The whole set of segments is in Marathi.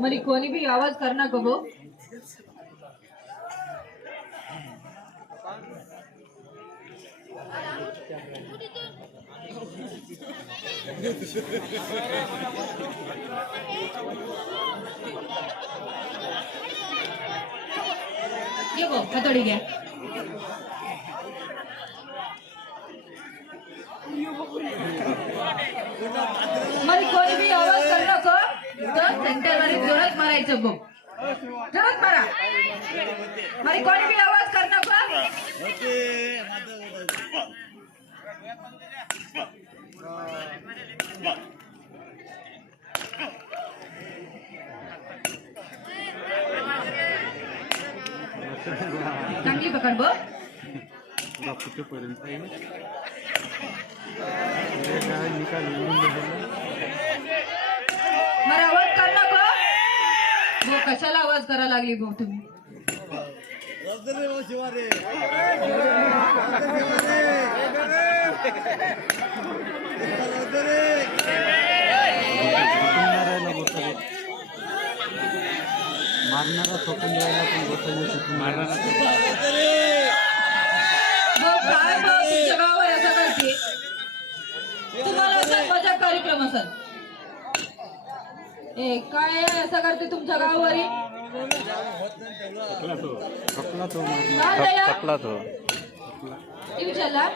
मरी को भी आवाज़ करना कहो। हतोड़ी जोरात मारायचं बघ. जोरात मारा. మరి कोणी भी आवाज कर नको चांगली पकड बघ. कुठेपर्यंत कशाला आवाज करा लागली भाऊ तुम्ही? मारणारा थोपून द्यायला पण बसले चुकून मारणारा भाऊ काय? भाऊ तुमच्या गावावर असं करते तुम्हाला असा मजा कार्यक्रम असेल. काय असं करते तुमच्या गावावर. विचारला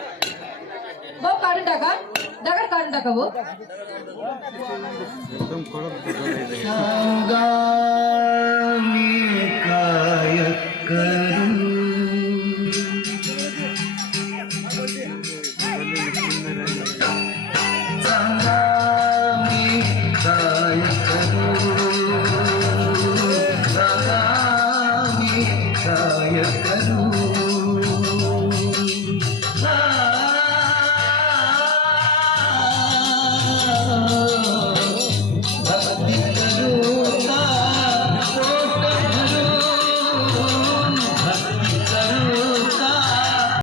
भाऊ काढून टाका. दगड काढून टाका भाऊ. एकदम कडक ಕರುಣ